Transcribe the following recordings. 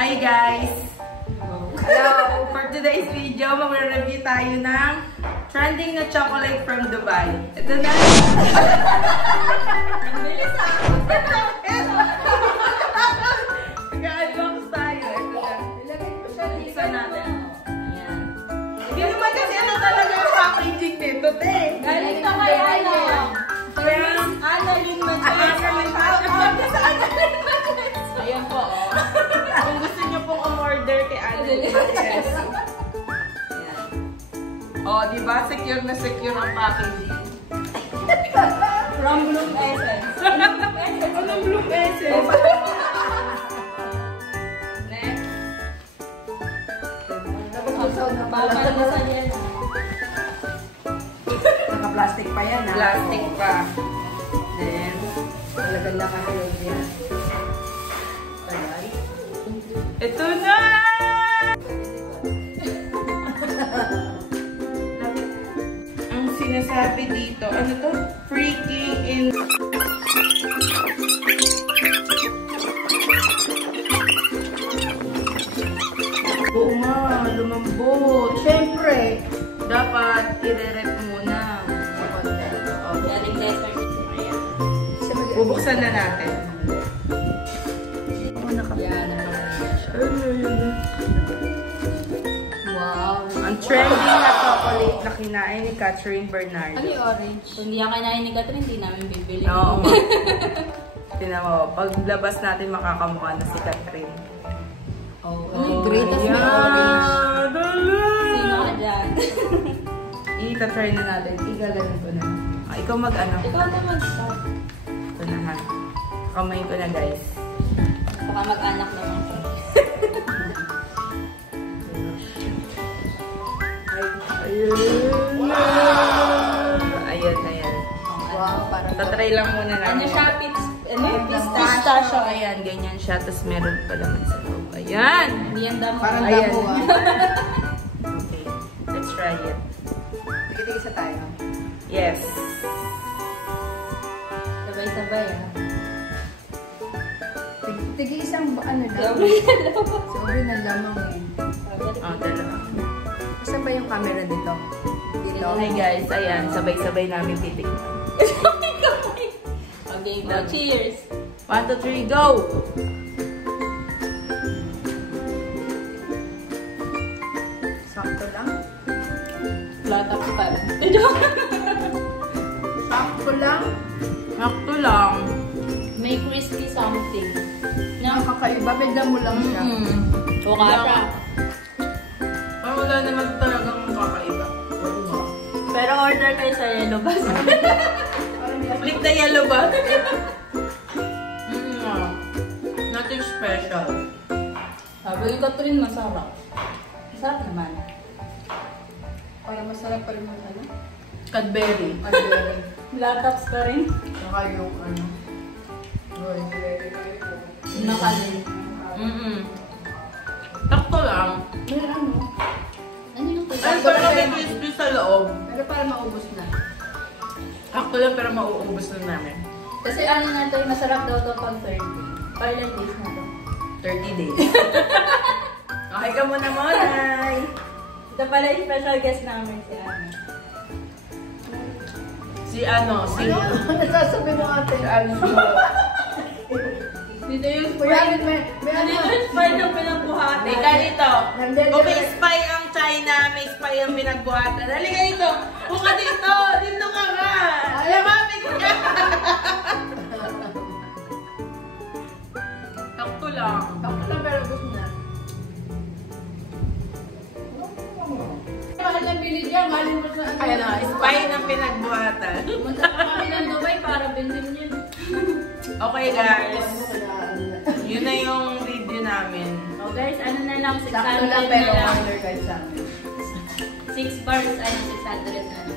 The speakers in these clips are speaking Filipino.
Hi guys! Hello! For today's video, mag-review tayo ng trending na chocolate from Dubai. Ito na! Bilis Mag-unbox tayo. Ito na. Ilagay ko siya dito. Isa natin. Ayan. Hindi naman kasi ano talaga yung packaging nito, te. Galing na kay ano? Kaya, Annalyn Madrid. Ayan po, oh. Kung gusto nyo pong umorder kay Annalyn Madrid. Oh, di ba? Secure na secure ang packaging. From Bloom Essence. Anong Bloom Essence? Next. Papalasan yan. Naka-plastic pa yan, ha? Plastic pa. Then, talagang nakahilig yan. Ito na! Ang sinasabi dito, ano to? Freaking in... Oo nga, lumambot. Siyempre, Dapat i-rep muna. Galing desert. Bubuksan na natin. Wow. Ang trending na chocolate na kinain ni Catherine Bernardo. Ano yung orange? Kung hindi yan kinain ni Catherine, hindi namin bibili. Oo. Tingnan mo, paglabas natin makakamukha na si Catherine. Oh, ano yung green? Tapos may orange. Sino ka dyan? I-try na natin. Igagaling ko na. Ikaw mag-ano? Ikaw naman start. Ito na ha. Kamay ko na guys. Baka mag-anak naman ko. Ayun. Ayun na yan. wow, parang... Tatry lang muna natin. Ano siya? Pistachio. Pistachio. Ayan, ganyan siya. Tapos meron pa naman sa loob. Ayan! Hindi yan damo. Parang Ayan. damo, ha? Okay. Let's try it. Tigil-isa tayo. Yes. Sabay-sabay ah. Tigil-isang, ano lang. Sobre na lamang eh. Oh, dalawa. Saan ba yung camera dito? Dito? Hi guys, ayan. Sabay-sabay namin titikman. Okay, go. Cheers! 1, 2, 3, go! Sakto lang? Flat up pa lang. Sakto lang? Sakto lang. May crispy something. Nakakaiba, may damo lang siya. Okara. Parang wala naman talagang kakaiba. Pero order kayo sa Yellow Bus. Click the yellow ba? Nothing special. Sabi ni Catherine, masarap. Masarap naman. Para masarap pa rin yung ano? Cadbury. Cadbury. Lataps pa rin. Saka yung ano? Nakalin. Sakto lang. May ano? Ano yung Ay, parang may crispy sa loob. Pero para maubos na. Sakto lang pero mauubos na namin. Kasi ano na ito, masarap daw ito pag 30. Pilot days na ito. 30 days. Okay ka muna, Monay. Ito pala yung special guest namin si Ana. Si ano? Si... Ano? Nasasabi mo ate? Dito yung Kuya, may ano? Dito yung spy ng pinagbuhatan. Halika dito. Nandito. Kung may spy ang China, may spy ang pinagbuhatan. Halika dito. Buka dito. Dito ka nga. Lumapit ka. Sakto lang. Sakto lang pero gusto na. Mahal na bili dyan, mahal mo sa Ayan na, spy ng pinagbuhatan. Punta na kami ng Dubai para bilhin yun. Okay guys. Yun na yung video namin. So guys, ano na lang, 600 Sakto na lang pero lang. order kayo sa amin. 6 bars, 600 na lang.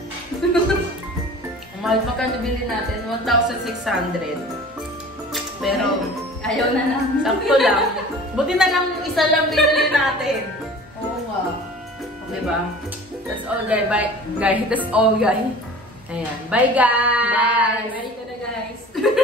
Ang mahal pa ka nabili natin, 1,600. Pero, Ayaw na lang. sakto lang. Buti na lang isa lang binili natin. Oo nga. Diba? That's all guys. Bye. Guys, that's all guys. Ayan. Bye guys! Bye! Bye ka na guys!